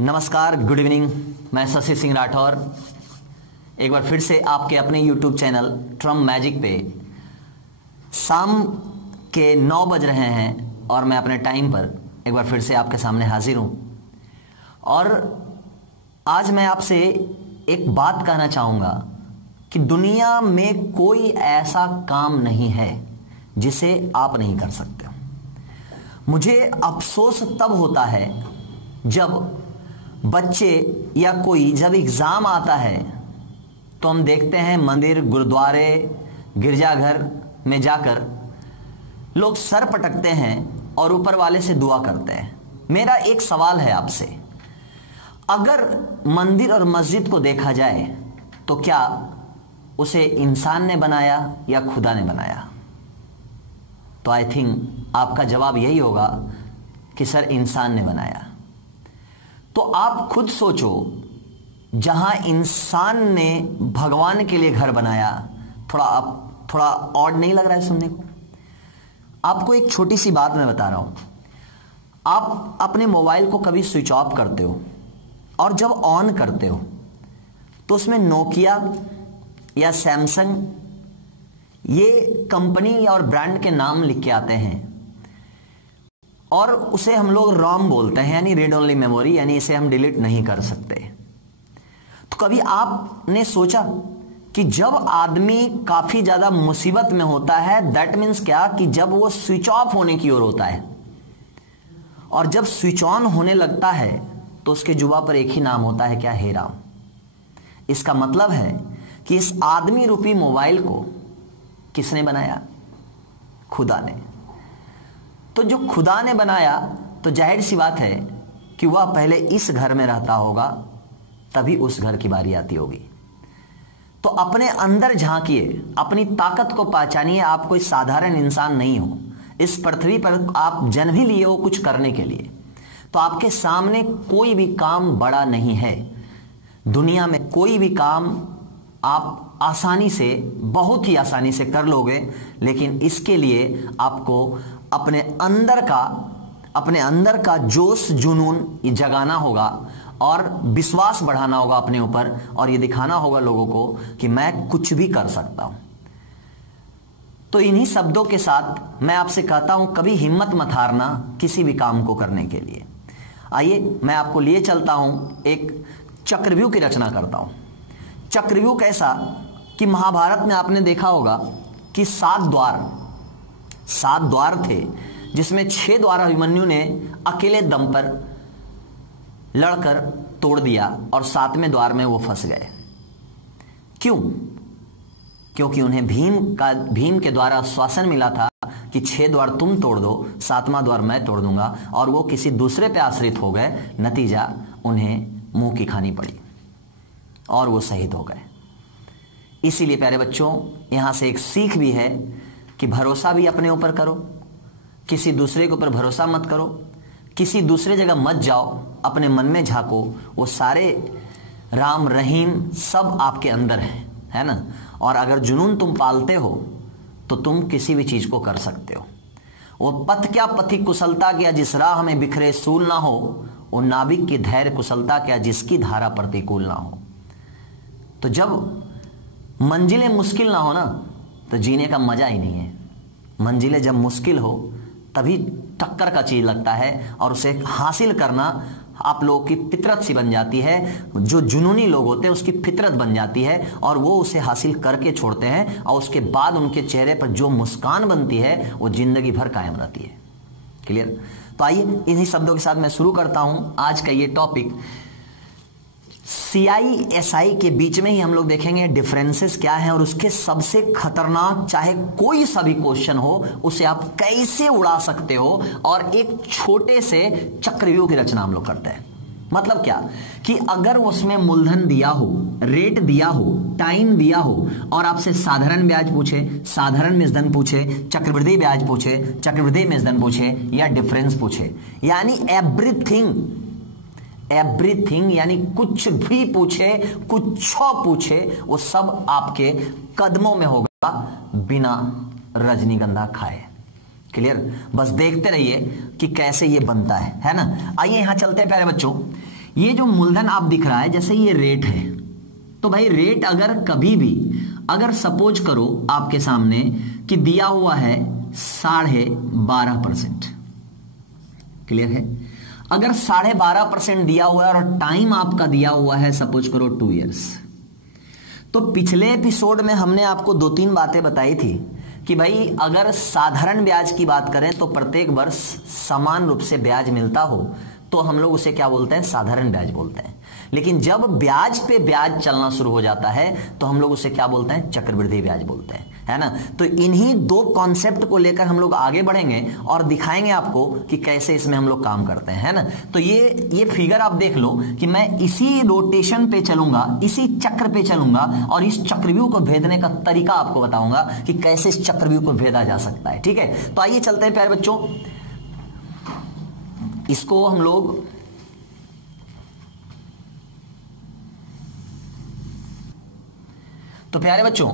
नमस्कार, good evening. मैं शशि सिंह राठौर एक बार फिर से आपके अपने YouTube चैनल ट्रम्प मैजिक पे शाम के 9 बज रहे हैं और मैं अपने टाइम पर एक बार फिर से आपके सामने हाजिर हूँ। और आज मैं आपसे एक बात कहना चाहूँगा कि दुनिया में कोई ऐसा काम नहीं है जिसे आप नहीं कर सकते हो। मुझे अफसोस तब होता है जब बच्चे या कोई जब एग्ज़ाम आता है तो हम देखते हैं मंदिर, गुरुद्वारे, गिरजाघर में जाकर लोग सर पटकते हैं और ऊपर वाले से दुआ करते हैं। मेरा एक सवाल है आपसे, अगर मंदिर और मस्जिद को देखा जाए तो क्या उसे इंसान ने बनाया या खुदा ने बनाया? तो आई थिंक आपका जवाब यही होगा कि सर इंसान ने बनाया। तो आप खुद सोचो, जहां इंसान ने भगवान के लिए घर बनाया, थोड़ा ऑड नहीं लग रहा है सुनने को? आपको एक छोटी सी बात मैं बता रहा हूं। आप अपने मोबाइल को कभी स्विच ऑफ करते हो और जब ऑन करते हो तो उसमें नोकिया या सैमसंग ये कंपनी और ब्रांड के नाम लिख के आते हैं और उसे हम लोग रोम बोलते हैं, यानी रीड ओनली मेमोरी, यानी इसे हम डिलीट नहीं कर सकते। तो कभी आपने सोचा कि जब आदमी काफी ज्यादा मुसीबत में होता है, दैट मीन्स क्या कि जब वो स्विच ऑफ होने की ओर होता है और जब स्विच ऑन होने लगता है तो उसके जुबान पर एक ही नाम होता है, क्या? हे राम। इसका मतलब है कि इस आदमी रूपी मोबाइल को किसने बनाया? खुदा ने। तो जो खुदा ने बनाया तो जाहिर सी बात है कि वह पहले इस घर में रहता होगा, तभी उस घर की बारी आती होगी। तो अपने अंदर झांकिए, अपनी ताकत को पहचानिए। आप कोई साधारण इंसान नहीं हो। इस पृथ्वी पर आप जन्म ही लिए हो कुछ करने के लिए। तो आपके सामने कोई भी काम बड़ा नहीं है। दुनिया में कोई भी काम आप आसानी से, बहुत ही आसानी से कर लोगे, लेकिन इसके लिए आपको अपने अंदर का जोश जुनून जगाना होगा और विश्वास बढ़ाना होगा अपने ऊपर, और ये दिखाना होगा लोगों को कि मैं कुछ भी कर सकता हूं। तो इन्हीं शब्दों के साथ मैं आपसे कहता हूं, कभी हिम्मत मत हारना किसी भी काम को करने के लिए। आइए मैं आपको लिए चलता हूं, एक चक्रव्यूह की रचना करता हूं। चक्रव्यूह कैसा कि महाभारत में आपने देखा होगा कि 7 द्वार थे, जिसमें 6 द्वार अभिमन्यु ने अकेले दम पर लड़कर तोड़ दिया और 7वें द्वार में वो फंस गए। क्यों? क्योंकि उन्हें भीम के द्वारा आश्वासन मिला था कि 6 द्वार तुम तोड़ दो, 7वां द्वार मैं तोड़ दूंगा, और वो किसी दूसरे पे आश्रित हो गए। नतीजा उन्हें मुंह की खानी पड़ी और वो शहीद हो गए। इसीलिए प्यारे बच्चों, यहां से एक सीख भी है कि भरोसा भी अपने ऊपर करो, किसी दूसरे के ऊपर भरोसा मत करो, किसी दूसरे जगह मत जाओ, अपने मन में झांको। वो सारे राम रहीम सब आपके अंदर है ना? और अगर जुनून तुम पालते हो तो तुम किसी भी चीज को कर सकते हो। वो पथ क्या पथिक कुशलता क्या, जिस राह में बिखरे सूल ना हो, वो नाविक की धैर्य कुशलता क्या, जिसकी धारा प्रतिकूल ना हो। तो जब मंजिलें मुश्किल ना हो ना, तो जीने का मजा ही नहीं है। मंजिलें जब मुश्किल हो तभी टक्कर का चीज लगता है, और उसे हासिल करना आप लोगों की फितरत सी बन जाती है। जो जुनूनी लोग होते हैं उसकी फितरत बन जाती है और वो उसे हासिल करके छोड़ते हैं, और उसके बाद उनके चेहरे पर जो मुस्कान बनती है वो जिंदगी भर कायम रहती है। क्लियर? तो आइए इन्हीं शब्दों के साथ मैं शुरू करता हूं आज का ये टॉपिक। CI-SI के बीच में ही हम लोग देखेंगे डिफरेंसेस क्या हैं, और उसके सबसे खतरनाक, चाहे कोई सा भी क्वेश्चन हो, उसे आप कैसे उड़ा सकते हो। और एक छोटे से चक्रव्यूह की रचना हम लोग करते हैं। मतलब क्या कि अगर उसमें मूलधन दिया हो, रेट दिया हो, टाइम दिया हो, और आपसे साधारण ब्याज पूछे, साधारण मेजधन पूछे, चक्रवृद्धि ब्याज पूछे, चक्रवृद्धि मेजधन पूछे, या डिफरेंस पूछे, यानी एवरीथिंग एवरीथिंग, यानी कुछ भी पूछे, कुछ पूछे, वो सब आपके कदमों में होगा बिना रजनीगंधा खाए। क्लियर? बस देखते रहिए कि कैसे ये बनता है ना। आइए यहां चलते हैं प्यारे बच्चों। ये जो मूलधन आप दिख रहा है, जैसे ये रेट है, तो भाई रेट अगर कभी भी, अगर सपोज करो आपके सामने कि दिया हुआ है 12.5%, क्लियर है? अगर 12.5% दिया हुआ है और टाइम आपका दिया हुआ है सपोज करो 2 इयर्स, तो पिछले एपिसोड में हमने आपको 2-3 बातें बताई थी कि भाई अगर साधारण ब्याज की बात करें तो प्रत्येक वर्ष समान रूप से ब्याज मिलता हो तो हम लोग उसे क्या बोलते हैं? साधारण ब्याज बोलते हैं। लेकिन जब ब्याज पे ब्याज चलना शुरू हो जाता है तो हम लोग उसे क्या बोलते हैं? चक्रवृद्धि ब्याज बोलते हैं, है ना। तो इन्हीं 2 कॉन्सेप्ट को लेकर हम लोग आगे बढ़ेंगे और दिखाएंगे आपको कि कैसे इसमें हम लोग काम करते हैं, है ना। तो ये फिगर आप देख लो कि मैं इसी रोटेशन पे चलूंगा, इसी चक्र पे चलूंगा और इस चक्रव्यूह को भेदने का तरीका आपको बताऊंगा कि कैसे इस चक्रव्यूह को भेदा जा सकता है। ठीक है, तो आइए चलते हैं प्यारे बच्चों। इसको हम लोग तो प्यारे बच्चों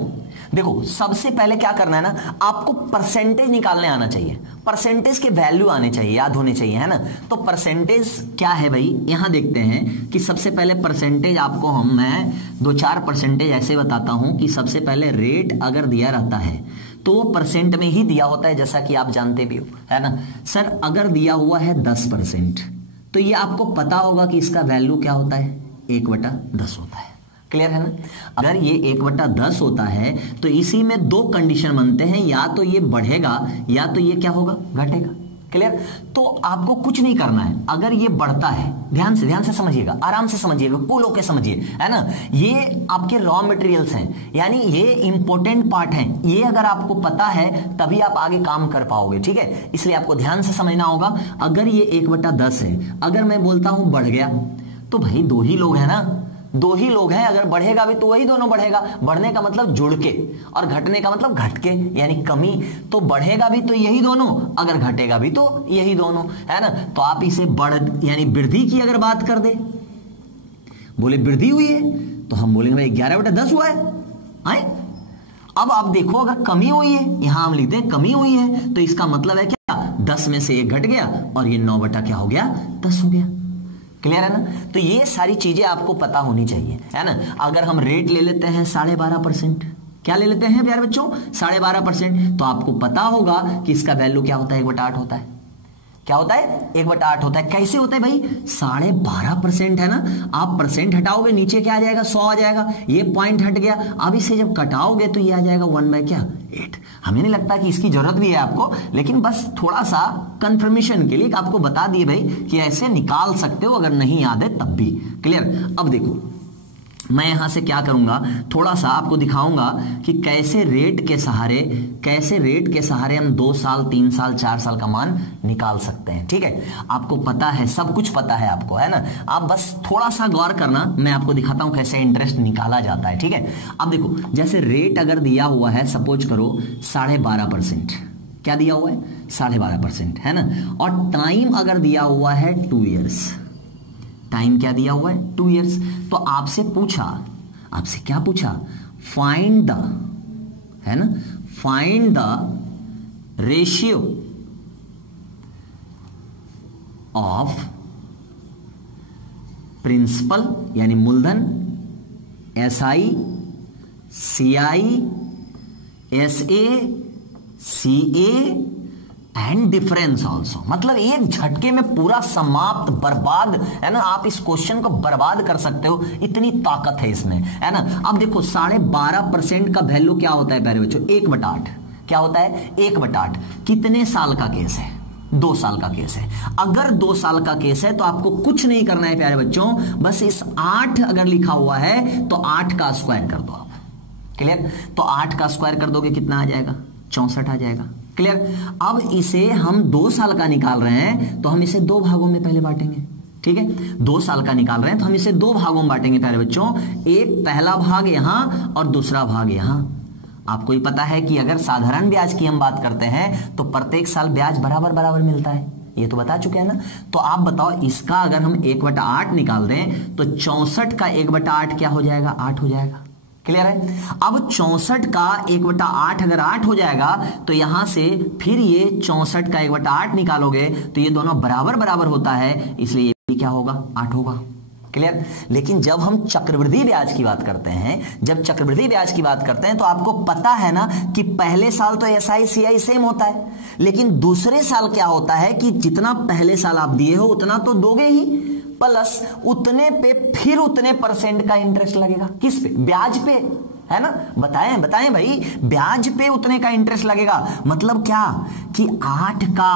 देखो, सबसे पहले क्या करना है ना, आपको परसेंटेज निकालने आना चाहिए, परसेंटेज के वैल्यू आने चाहिए, याद होने चाहिए, है ना। तो परसेंटेज क्या है भाई, यहां देखते हैं कि सबसे पहले परसेंटेज आपको मैं 2-4 परसेंटेज ऐसे बताता हूं कि सबसे पहले रेट अगर दिया रहता है तो वो परसेंट में ही दिया होता है, जैसा कि आप जानते भी हो, है ना। सर अगर दिया हुआ है 10%, तो ये आपको पता होगा कि इसका वैल्यू क्या होता है? 1/10 होता है। क्लियर है ना। अगर ये 1/10 होता है तो इसी में 2 कंडीशन बनते हैं, या तो ये बढ़ेगा या तो ये क्या होगा? घटेगा। क्लियर? तो आपको कुछ नहीं करना है। अगर ये बढ़ता है, ध्यान से समझिएगा, आराम से समझिएगा, कूल होकर समझिए, है ना। ये आपके रॉ मटेरियल्स हैं, यानी ये इंपॉर्टेंट पार्ट हैं। ये अगर आपको पता है तभी आप आगे काम कर पाओगे, ठीक है। इसलिए आपको ध्यान से समझना होगा। अगर ये 1/10 है, अगर मैं बोलता हूं बढ़ गया, तो भाई 2 ही लोग हैं ना, 2 ही लोग हैं। अगर बढ़ेगा भी तो वही दोनों बढ़ेगा। बढ़ने का मतलब जुड़ के, और घटने का मतलब घट के, यानी कमी। तो बढ़ेगा भी तो यही दोनों, अगर घटेगा भी तो यही दोनों, है ना। तो आप इसे बढ़ यानी वृद्धि की अगर बात कर दे, बोले वृद्धि हुई है, तो हम बोलेंगे भाई 11/10 हुआ है। अब आप देखो, अगर कमी हुई है, यहां हम लिखते हैं कमी हुई है, तो इसका मतलब है क्या? 10 में से 1 घट गया और ये 9 क्या हो गया? 10 हो गया। क्लियर है ना। तो ये सारी चीजें आपको पता होनी चाहिए, है ना। अगर हम रेट ले लेते हैं 12.5%, क्या ले लेते हैं प्यारे बच्चों? 12.5%, तो आपको पता होगा कि इसका वैल्यू क्या होता है? 1/8 होता है। क्या होता है? 1/8 होता है। कैसे होता है भाई? 12.5% है ना। आप परसेंट हटाओगे, नीचे क्या आ जाएगा? 100 आ जाएगा। ये पॉइंट हट गया। अब इसे जब कटाओगे तो ये आ जाएगा 1/8। हमें नहीं लगता कि इसकी जरूरत भी है आपको, लेकिन बस थोड़ा सा कंफर्मेशन के लिए आपको बता दिए भाई कि ऐसे निकाल सकते हो, अगर नहीं याद है तब भी। क्लियर? अब देखो, मैं यहां से क्या करूंगा, थोड़ा सा आपको दिखाऊंगा कि कैसे रेट के सहारे हम 2 साल, 3 साल, 4 साल का मान निकाल सकते हैं। ठीक है, आपको पता है, सब कुछ पता है आपको, है ना। आप बस थोड़ा सा गौर करना, मैं आपको दिखाता हूं कैसे इंटरेस्ट निकाला जाता है। ठीक है, अब देखो, जैसे रेट अगर दिया हुआ है सपोज करो 12.5%, क्या दिया हुआ है? 12.5%, है ना। और टाइम अगर दिया हुआ है 2 इयर्स, टाइम क्या दिया हुआ है? 2 इयर्स। तो आपसे क्या पूछा? फाइंड द, है ना, find the ratio of principal यानी मूलधन, SI, CI, SA, CA and difference also. मतलब एक झटके में पूरा समाप्त, बर्बाद, है ना। आप इस क्वेश्चन को बर्बाद कर सकते हो, इतनी ताकत है इसमें, है ना। अब देखो 12.5% का वैल्यू क्या होता है प्यारे बच्चों? 1/8। क्या होता है? 1/8। कितने साल का केस है? 2 साल का केस है। अगर 2 साल का केस है तो आपको कुछ नहीं करना है प्यारे बच्चों, बस इस 8 अगर लिखा हुआ है तो 8 का स्क्वायर कर दो आप। क्लियर? तो 8 का स्क्वायर कर दोगे, कितना आ जाएगा? 64 आ जाएगा। क्लियर? अब इसे हम 2 साल का निकाल रहे हैं तो हम इसे 2 भागों में पहले बांटेंगे। ठीक है, 2 साल का निकाल रहे हैं तो हम इसे 2 भागों में बांटेंगे प्यारे बच्चों। एक पहला भाग यहां और दूसरा भाग यहां। आपको ही पता है कि अगर साधारण ब्याज की हम बात करते हैं तो प्रत्येक साल ब्याज बराबर बराबर मिलता है, ये तो बता चुके हैं ना। तो आप बताओ इसका अगर हम 1/8 निकाल दें तो 64 का 1/8 क्या हो जाएगा? 8 हो जाएगा। क्लियर है? अब 64 का 1/8 अगर 8 हो जाएगा तो यहां से फिर ये 64 का 1/8 निकालोगे तो ये दोनों बराबर बराबर होता है, इसलिए ये भी क्या होगा? 8 होगा। क्लियर? लेकिन जब हम चक्रवृद्धि ब्याज की बात करते हैं, जब चक्रवृद्धि ब्याज की बात करते हैं तो आपको पता है ना कि पहले साल तो एसआई सीआई सेम होता है, लेकिन दूसरे साल क्या होता है कि जितना पहले साल आप दिए हो उतना तो दोगे ही, प्लस उतने पे फिर उतने % का इंटरेस्ट लगेगा। किस पे? ब्याज पे, है ना? बताएं बताएं भाई, ब्याज पे उतने का इंटरेस्ट लगेगा। मतलब क्या कि 8 का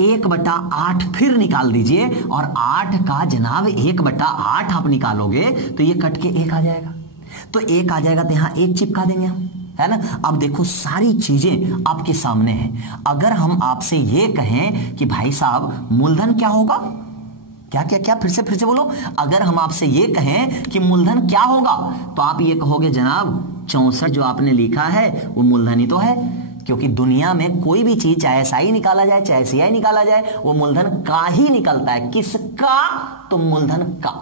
1/8 फिर निकाल दीजिए और 8 का जनाब 1/8 आप निकालोगे तो ये कट के 1 आ जाएगा। तो 1 आ जाएगा तो यहां 1 चिपका देंगे हम, है ना? अब देखो सारी चीजें आपके सामने हैं। अगर हम आपसे ये कहें कि भाई साहब मूलधन क्या होगा, क्या क्या क्या, फिर से बोलो। अगर हम आपसे ये कहें कि मूलधन क्या होगा तो आप ये कहोगे जनाब 64 जो आपने लिखा है वो मूलधन ही तो है, क्योंकि दुनिया में कोई भी चीज चाहे एसआई निकाला जाए चाहे सीआई निकाला जाए वो मूलधन का ही निकलता है। किसका? तो मूलधन का,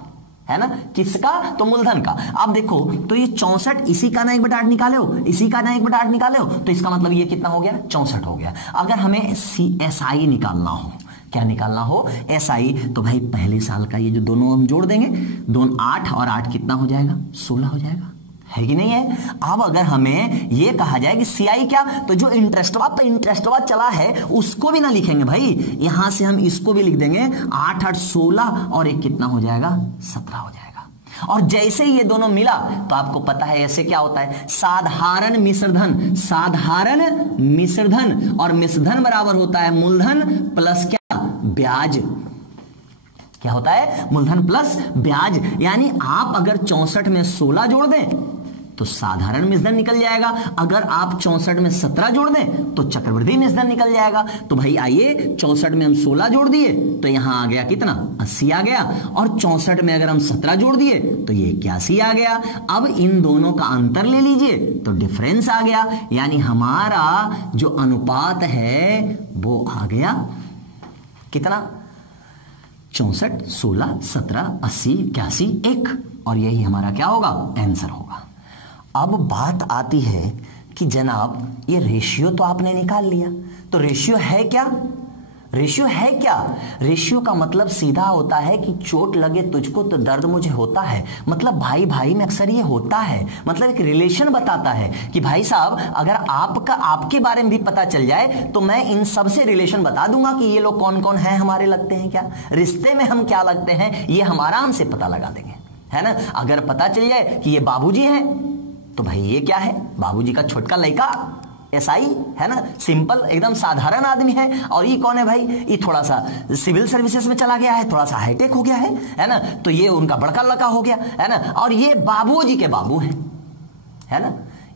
है ना? किसका? तो मूलधन का। अब देखो तो ये 64 इसी का ना 1/8 निकाले हो, इसी का ना 1/8 निकाले हो, तो इसका मतलब ये कितना हो गया? 64 हो गया। अगर हमें एसआई निकालना हो, क्या निकालना हो? एसआई, तो भाई पहले साल का ये जो दोनों हम जोड़ देंगे, दोनों 8 और 8 कितना हो जाएगा? 16 हो जाएगा, है कि नहीं है? अब अगर हमें ये कहा जाए कि सीआई क्या, तो जो इंटरेस्टवा चला है उसको भी ना लिखेंगे भाई, यहां से हम इसको भी लिख देंगे 8 8 16 और एक कितना हो जाएगा? 17 हो जाएगा। और जैसे ही ये दोनों मिला तो आपको पता है ऐसे क्या होता है? साधारण मिश्रधन, साधारण मिश्रधन, और मिश्रधन बराबर होता है मूलधन प्लस क्या? ब्याज। क्या होता है? मूलधन प्लस ब्याज। यानी आप अगर 64 में 16 जोड़ दें तो साधारण मिश्रधन निकल जाएगा, अगर आप 64 में 17 जोड़ दें तो चक्रवृद्धि मिश्रधन निकल जाएगा। तो भाई आइए 64 में हम 16 जोड़ दिए तो यहां आ गया कितना? 80 आ गया, और 64 में अगर हम 17 जोड़ दिए तो ये 81 आ गया। अब इन दोनों का अंतर ले लीजिए तो डिफरेंस आ गया, यानी हमारा जो अनुपात है वो आ गया कितना? 64 16 17 80 81 1, और यही हमारा क्या होगा? आंसर होगा। अब बात आती है कि जनाब ये रेशियो तो आपने निकाल लिया, तो रेशियो है क्या? रेशियो है क्या? रेशियो का मतलब सीधा होता है कि चोट लगे तुझको तो दर्द मुझे होता है। मतलब भाई भाई में अक्सर ये होता है, मतलब एक रिलेशन बताता है कि भाई साहब अगर आपके बारे में भी पता चल जाए तो मैं इन सब से रिलेशन बता दूंगा कि ये लोग कौन कौन हैं, हमारे लगते हैं क्या, रिश्ते में हम क्या लगते हैं, ये हम आराम से पता लगा देंगे, है ना? अगर पता चल जाए कि ये बाबूजी हैं तो भाई ये क्या है? बाबूजी का छोटका लड़का एसआई, है ना? सिंपल एकदम साधारण आदमी है। और ये कौन है भाई? ये थोड़ा सा सिविल सर्विसेज में चला गया है, थोड़ा सा हाईटेक हो गया है ना? तो ये उनका बड़का लड़का हो गया, है ना? और ये बाबूजी के बाबू हैं, है ना?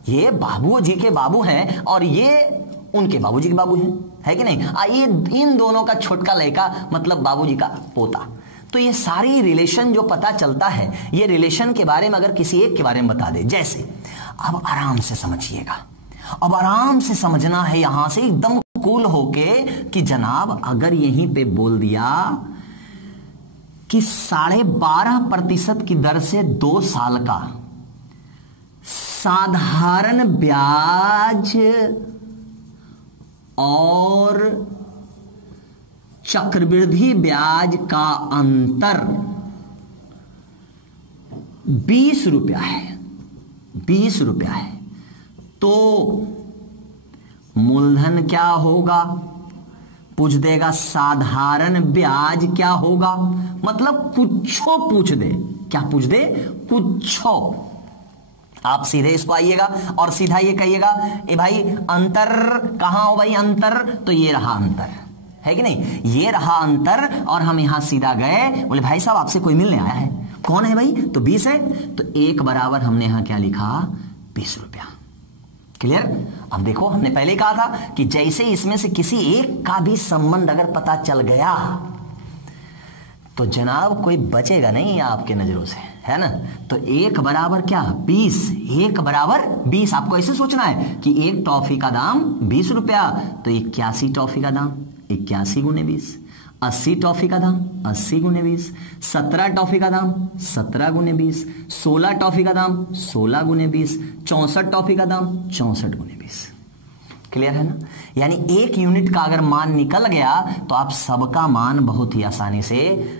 ये बाबूजी के बाबू हैं और ये उनके बाबूजी के बाबू हैं, है कि नहीं? ये इन दोनों का छोटका लड़का मतलब बाबूजी का पोता। तो ये सारी रिलेशन जो पता चलता है, ये रिलेशन के बारे में अगर किसी एक के बारे में बता दे, जैसे अब आराम से समझिएगा, अब आराम से समझना है यहां से एकदम कूल होके कि जनाब अगर यहीं पे बोल दिया कि 12.5% की दर से 2 साल का साधारण ब्याज और चक्रवृद्धि ब्याज का अंतर 20 रुपया है, 20 रुपया है, तो मूलधन क्या होगा? पूछ देगा साधारण ब्याज क्या होगा, मतलब कुछो पूछ दे, क्या पूछ दे? कुछो। आप सीधे इसको आइएगा और सीधा ये कहिएगा ए भाई अंतर कहां हो भाई? अंतर तो ये रहा अंतर, है कि नहीं? ये रहा अंतर, और हम यहां सीधा गए, बोले भाई साहब आपसे कोई मिलने आया है, कौन है भाई? तो 20 है, तो 1 बराबर हमने यहां क्या लिखा? 20 रुपया। क्लियर? अब देखो हमने पहले कहा था कि जैसे इसमें से किसी एक का भी संबंध अगर पता चल गया तो जनाब कोई बचेगा नहीं आपके नजरों से, है ना? तो 1 बराबर क्या? 20। 1 बराबर 20। आपको ऐसे सोचना है कि एक टॉफी का दाम 20 रुपया, तो 81 टॉफी का दाम 81 × 20। 80 टॉफी का दाम 80 गुने 20, 17 टॉफी का दाम 17 गुने 20, 16 टॉफी का दाम 16 गुने 20, 64 टॉफी का दाम 64 गुने 20। क्लियर है ना? यानी एक यूनिट का अगर मान निकल गया तो आप सबका मान बहुत ही आसानी से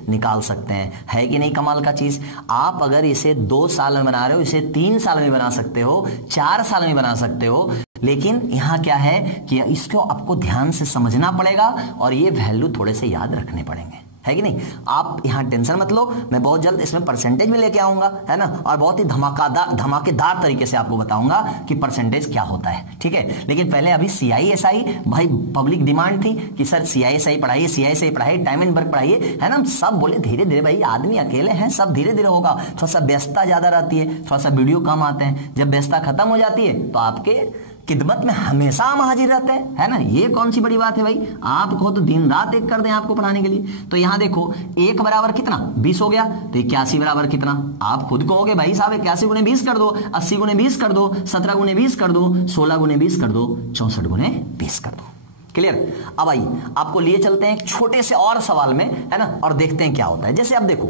निकाल सकते हैं। है कि नहीं कमाल का चीज? आप अगर इसे 2 साल में बना रहे हो, इसे 3 साल में बना सकते हो, 4 साल में बना सकते हो, लेकिन यहां क्या है कि इसको आपको ध्यान से समझना पड़ेगा और ये वैल्यू थोड़े से याद रखने पड़ेंगे। है कि नहीं? आप यहां टेंशन मत लो, मैं बहुत जल्द इसमें परसेंटेज भी लेके आऊंगा, है ना, और बहुत ही धमाकेदार तरीके से आपको बताऊंगा कि परसेंटेज क्या होता है। ठीक है, लेकिन पहले अभी CISI, भाई पब्लिक डिमांड थी कि सर CISI पढ़ाइए, CISI पढ़ाइए, टाइम एंड वर्क पढ़ाइए, है ना। सब बोले धीरे धीरे, भाई आदमी अकेले हैं, सब धीरे धीरे होगा। थोड़ा सा व्यस्तता ज्यादा रहती है, थोड़ा सा वीडियो कम आते हैं। जब व्यस्तता खत्म हो जाती है तो आपके खिदमत में हमेशा हम हाजिर रहते हैं, है ना। ये कौन सी बड़ी बात है भाई? आप कहो तो दिन रात एक कर दें आपको पढ़ाने के लिए। तो यहां देखो 1 बराबर कितना 20 हो गया, तो 81 बराबर कितना? आप खुद कहोगे भाई साहब 81 गुने 20 कर दो, 80 गुने 20 कर दो, 17 गुने 20 कर दो, 16 गुने 20 कर दो, 64 गुने 20 कर दो। क्लियर? अब आइए आपको लिए चलते हैं एक छोटे से और सवाल में, है ना, और देखते हैं क्या होता है। जैसे अब देखो,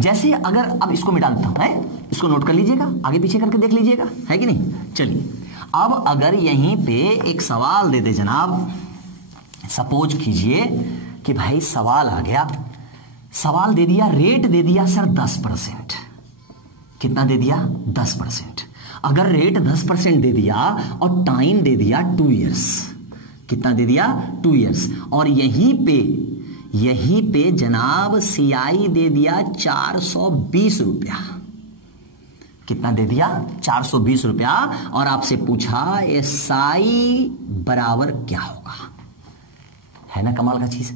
जैसे अगर अब इसको मिटा देता हूं, है, इसको नोट कर लीजिएगा, आगे पीछे करके देख लीजिएगा, है कि नहीं। चलिए अब अगर यहीं पे एक सवाल दे दे जनाब, सपोज कीजिए कि भाई सवाल आ गया, सवाल दे दिया, रेट दे दिया सर 10%। कितना दे दिया? 10%। अगर रेट 10% दे दिया और टाइम दे दिया 2 इयर्स, कितना दे दिया? 2 इयर्स। और यहीं पे जनाब CI दे दिया 420 रुपया। कितना दे दिया? 420 रुपया। और आपसे पूछा SI बराबर क्या होगा? है ना कमाल का चीज।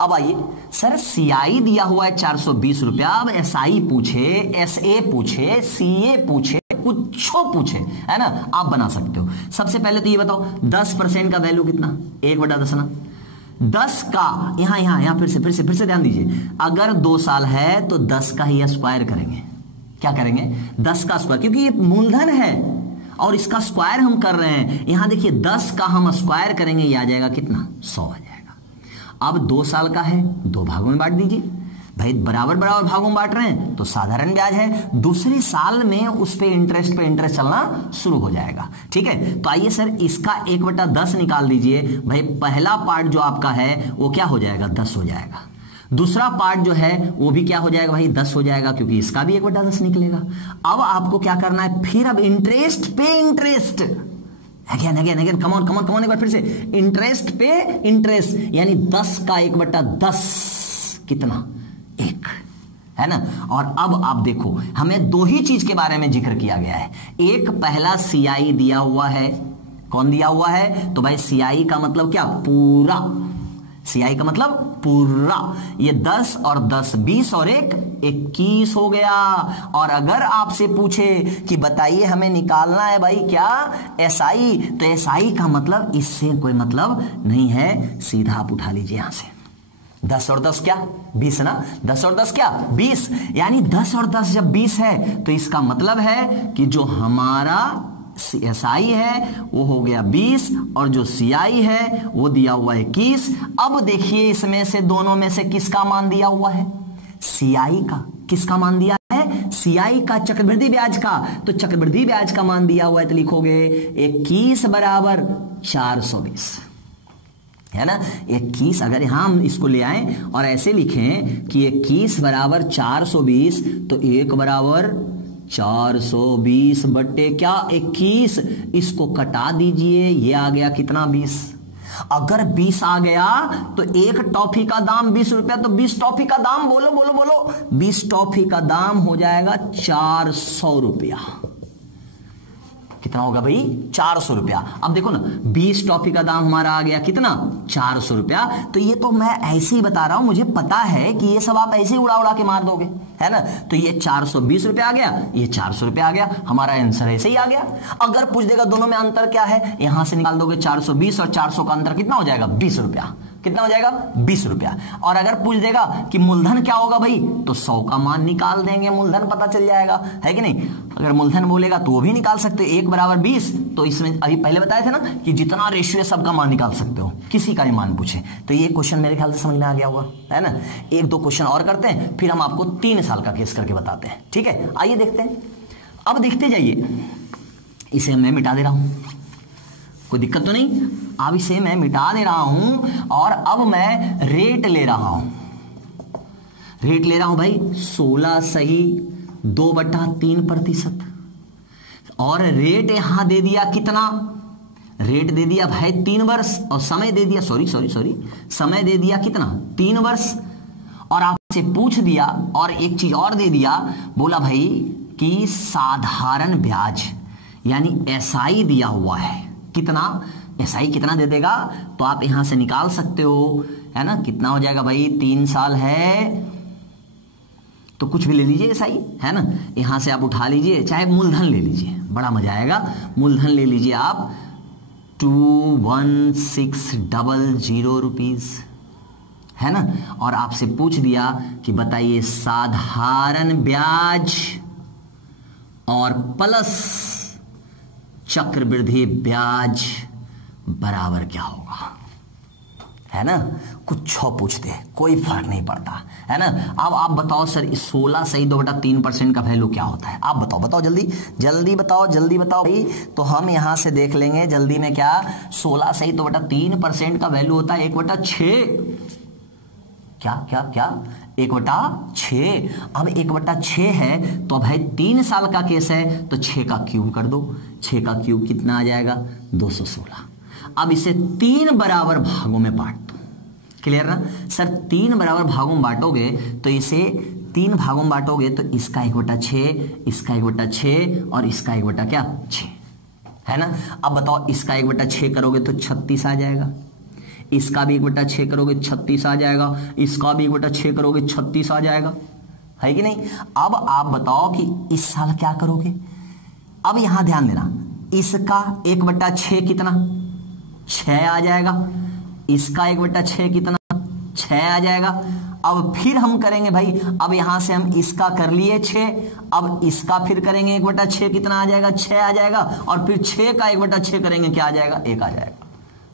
अब आइए सर, CI दिया हुआ है 420 रुपया, अब SI पूछे, SA पूछे, CA पूछे, कुछ पूछे, है ना, आप बना सकते हो। सबसे पहले तो ये बताओ 10% का वैल्यू कितना? 1/10 ना। 10 का यहां फिर से ध्यान दीजिए, अगर 2 साल है तो 10 का ही स्क्वायर करेंगे। क्या करेंगे? 10 का स्क्वायर, क्योंकि ये मूलधन है और इसका स्क्वायर हम कर रहे हैं। यहां देखिए 10 का हम स्क्वायर करेंगे, ये आ जाएगा कितना? 100 आ जाएगा। अब 2 साल का है, 2 भागों में बांट दीजिए। भाई बराबर भागों में बांट रहे हैं तो साधारण ब्याज है, दूसरे साल में उस पे इंटरेस्ट चलना शुरू हो जाएगा। ठीक है, तो आइए सर इसका 1/10 निकाल दीजिए। भाई पहला पार्ट जो आपका है वो क्या हो जाएगा? 10 हो जाएगा। दूसरा पार्ट जो है वो भी क्या हो जाएगा भाई? 10 हो जाएगा, क्योंकि इसका भी 1/10 निकलेगा। अब आपको क्या करना है? फिर अब इंटरेस्ट पे इंटरेस्ट, अगेन कम ऑन एक बार फिर से, इंटरेस्ट पे इंटरेस्ट, यानी 10 का 1/10 कितना? 1, है ना। और अब आप देखो, हमें 2 ही चीज के बारे में जिक्र किया गया है। एक पहला CI दिया हुआ है। कौन दिया हुआ है? तो भाई CI का मतलब क्या? पूरा। CI का मतलब पूरा। ये 10 और 10 20 और 1 21 हो गया। और अगर आपसे पूछे कि बताइए हमें निकालना है भाई क्या? SI, तो SI का मतलब इससे कोई मतलब नहीं है, सीधा आप उठा लीजिए यहां से। 10 और 10 क्या? 20 ना। 10 और 10 क्या? 20। यानी 10 और 10 जब 20 है तो इसका मतलब है कि जो हमारा SI है वो हो गया 20 और जो CI है वो दिया हुआ है 21। अब देखिए इसमें से दोनों में से किसका मान दिया हुआ है? CI का। किसका मान दिया है? CI का, चक्रवृद्धि ब्याज का। तो चक्रवृद्धि ब्याज का मान दिया हुआ है तो लिखोगे 21 बराबर 420, है ना। 21 अगर हम इसको ले आए और ऐसे लिखें कि 21 बराबर 420, तो 1 बराबर 420 बट्टे क्या? 21। इसको कटा दीजिए, ये आ गया कितना? 20। अगर 20 आ गया तो एक टॉफी का दाम 20 रुपया, तो 20 टॉफी का दाम बोलो 20 टॉफी का दाम हो जाएगा 400 रुपया। कितना होगा भाई? 400 रुपया। अब देखो ना, 20 टॉफी का दाम हमारा आ गया कितना? 400 रुपया। तो ये तो मैं ऐसे ही बता रहा हूं, मुझे पता है कि ये सब आप ऐसे ही उड़ा के मार दोगे, है ना। तो ये 420 रुपया आ गया, ये 400 रुपया आ गया, हमारा आंसर ऐसे ही आ गया। अगर पूछ देगा दोनों में अंतर क्या है, यहां से निकाल दोगे 420 और 400 का अंतर कितना हो जाएगा? 20 रुपया। कितना हो जाएगा 20 रुपया। और अगर पूछ देगा कि मूलधन क्या होगा भाई, तो 100 का मान निकाल देंगे, मूलधन पता चल जाएगा, है कि नहीं। अगर मूलधन बोलेगा तो वो भी निकाल सकते हो, 1 बराबर 20। तो इसमें अभी पहले बताए थे ना कि जितना रेशियो है सबका मान निकाल सकते हो, किसी का भी मान पूछे। तो ये क्वेश्चन मेरे ख्याल से समझ में आ गया होगा, है ना। 1-2 क्वेश्चन और करते हैं, फिर हम आपको 3 साल का केस करके बताते हैं, ठीक है। आइए देखते हैं, अब देखते जाइए। इसे मैं मिटा दे रहा हूं, कोई दिक्कत तो नहीं। अब इसे मैं मिटा दे रहा हूं और अब मैं रेट ले रहा हूं। रेट ले रहा हूं भाई 16 सही 2/3%। और रेट यहां दे दिया कितना, रेट दे दिया भाई 3 वर्ष, और समय दे दिया सॉरी समय दे दिया कितना 3 वर्ष। और आपसे पूछ दिया और एक चीज और दे दिया, बोला भाई कि साधारण ब्याज यानी एसआई दिया हुआ है, कितना एसआई कितना दे देगा, तो आप यहां से निकाल सकते हो, है ना। कितना हो जाएगा भाई, 3 साल है तो कुछ भी ले लीजिए एसआई, है ना। यहां से आप उठा लीजिए, चाहे मूलधन ले लीजिए, बड़ा मजा आएगा। मूलधन ले लीजिए आप 21600 रुपीज, है ना। और आपसे पूछ दिया कि बताइए साधारण ब्याज और प्लस चक्रवृद्धि ब्याज बराबर क्या होगा, है ना। कुछ पूछते हैं, कोई फर्क नहीं पड़ता, है ना। अब आप बताओ सर 16 सही 2/3% का वैल्यू क्या होता है, आप बताओ जल्दी बताओ भाई। तो हम यहां से देख लेंगे जल्दी में, क्या 16 सही 2/3% का वैल्यू होता है 1/6। क्या 1/6। अब 1/6 है तो भाई 3 साल का केस है तो 6 का क्यूब कर दो, 6 का क्यूब कितना आ जाएगा 216। अब इसे 3 बराबर भागों में बांट दो, क्लियर ना सर। 3 बराबर भागों में बांटोगे तो इसे 3 भागों में बांटोगे तो इसका 1/6, इसका 1/6 और इसका 1/6, है ना। अब बताओ इसका 1/6 करोगे तो 36 आ जाएगा, इसका भी 1/6 करोगे 36 आ जाएगा, इसका भी 1/6 करोगे 36 आ जाएगा, है कि नहीं। अब आप बताओ कि इस साल क्या करोगे। अब यहां ध्यान देना, इसका 1/6 कितना 6 आ जाएगा, इसका 1/6 कितना 6 आ जाएगा। अब फिर हम करेंगे भाई, अब यहां से हम इसका कर लिए 6, अब इसका फिर करेंगे 1/6 कितना आ जाएगा 6 आ जाएगा, और फिर 6 का 1/6 करेंगे क्या आ जाएगा 1 आ जाएगा,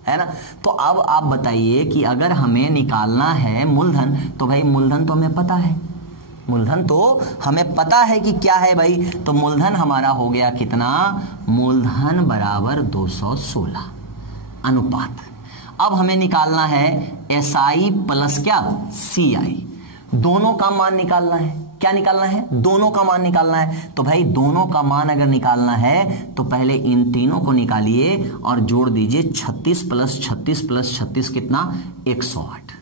है ना। तो अब आप बताइए कि अगर हमें निकालना है मूलधन, तो भाई मूलधन तो हमें पता है, मूलधन तो हमें पता है कि क्या है भाई। तो मूलधन हमारा हो गया कितना, मूलधन बराबर 216 अनुपात। अब हमें निकालना है एसआई प्लस क्या सीआई, दोनों का मान निकालना है। क्या निकालना है, दोनों का मान निकालना है। तो भाई दोनों का मान अगर निकालना है तो पहले इन तीनों को निकालिए और जोड़ दीजिए 36 + 36 + 36 कितना 108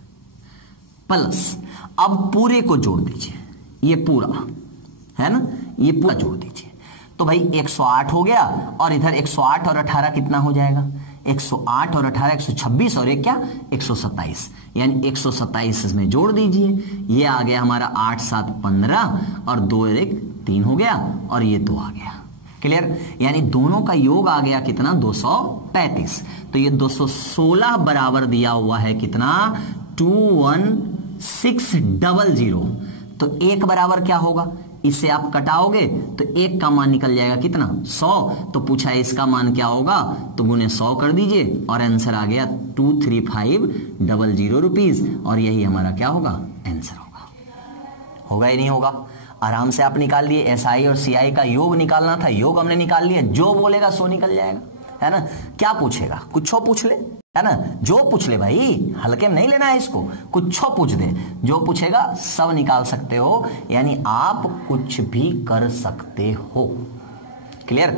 प्लस, अब पूरे को जोड़ दीजिए, ये पूरा है ना, ये पूरा जोड़ दीजिए। तो भाई 108 हो गया, और इधर 108 और 18 कितना हो जाएगा 108 और 18 126, और एक क्या 127, यानी 127 इसमें जोड़ दीजिए। ये आ गया हमारा 8 7 15 और 2 1 3 हो गया, और ये 2 आ गया, क्लियर। यानी दोनों का योग आ गया कितना 235। तो ये 216 बराबर दिया हुआ है कितना 21600। तो 1 बराबर क्या होगा, इसे आप कटाओगे तो 1 का मान निकल जाएगा कितना 100। तो पूछा है इसका मान क्या होगा, तो गुने 100 कर दीजिए और आंसर आ गया 23500 रुपीज, और यही हमारा क्या होगा आंसर होगा ही नहीं होगा। आराम से आप निकाल लिए। एसआई और सीआई का योग निकालना था, योग हमने निकाल लिया, जो बोलेगा सो निकल जाएगा, है ना। क्या पूछेगा, कुछ पूछ ले, है ना, जो पूछ ले भाई, हल्के में नहीं लेना है इसको, कुछ पूछ दे, जो पूछेगा सब निकाल सकते हो, यानी आप कुछ भी कर सकते हो, क्लियर।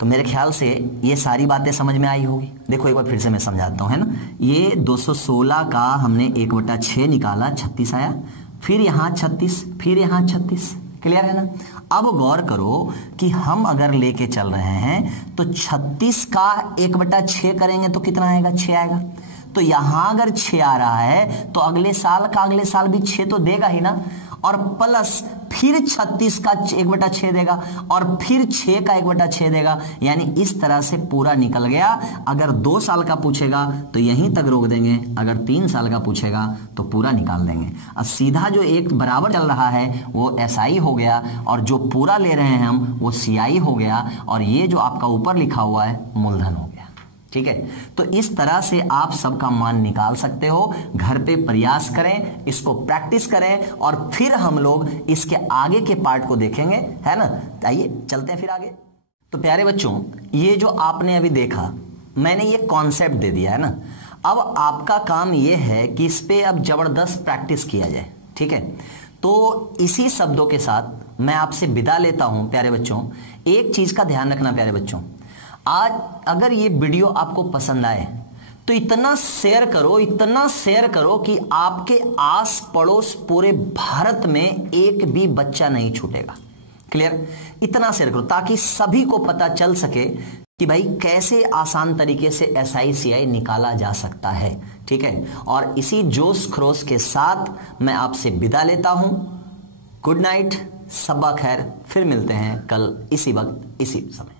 तो मेरे ख्याल से ये सारी बातें समझ में आई होगी। देखो एक बार फिर से मैं समझाता हूं, है ना। ये 216 का हमने 1/6 निकाला, 36 आया, फिर यहां 36, फिर यहां 36, क्लियर है ना। अब गौर करो कि हम अगर लेके चल रहे हैं तो 36 का 1/6 करेंगे तो कितना आएगा 6 आएगा। तो यहां अगर 6 आ रहा है तो अगले साल भी 6 तो देगा ही ना, और प्लस फिर 36 का 1/6 देगा और फिर 6 का 1/6 देगा, यानी इस तरह से पूरा निकल गया। अगर 2 साल का पूछेगा तो यहीं तक रोक देंगे, अगर 3 साल का पूछेगा तो पूरा निकाल देंगे। अब सीधा जो एक बराबर चल रहा है वो SI हो गया और जो पूरा ले रहे हैं हम वो CI हो गया और ये जो आपका ऊपर लिखा हुआ है मूलधन हो गया। ठीक है, तो इस तरह से आप सबका मान निकाल सकते हो। घर पे प्रयास करें, इसको प्रैक्टिस करें और फिर हम लोग इसके आगे के पार्ट को देखेंगे, है ना। आइए चलते हैं फिर आगे। तो प्यारे बच्चों, ये जो आपने अभी देखा, मैंने ये कॉन्सेप्ट दे दिया है ना। अब आपका काम ये है कि इस पे अब जबरदस्त प्रैक्टिस किया जाए। ठीक है, तो इसी शब्दों के साथ मैं आपसे विदा लेता हूं प्यारे बच्चों। एक चीज का ध्यान रखना प्यारे बच्चों, आज अगर ये वीडियो आपको पसंद आए तो इतना शेयर करो कि आपके आस पड़ोस पूरे भारत में एक भी बच्चा नहीं छूटेगा। क्लियर, इतना शेयर करो ताकि सभी को पता चल सके कि भाई कैसे आसान तरीके से SI CI निकाला जा सकता है। ठीक है, और इसी जोश खरोश के साथ मैं आपसे विदा लेता हूं। गुड नाइट, सब्बा खैर, फिर मिलते हैं कल इसी वक्त इसी समय।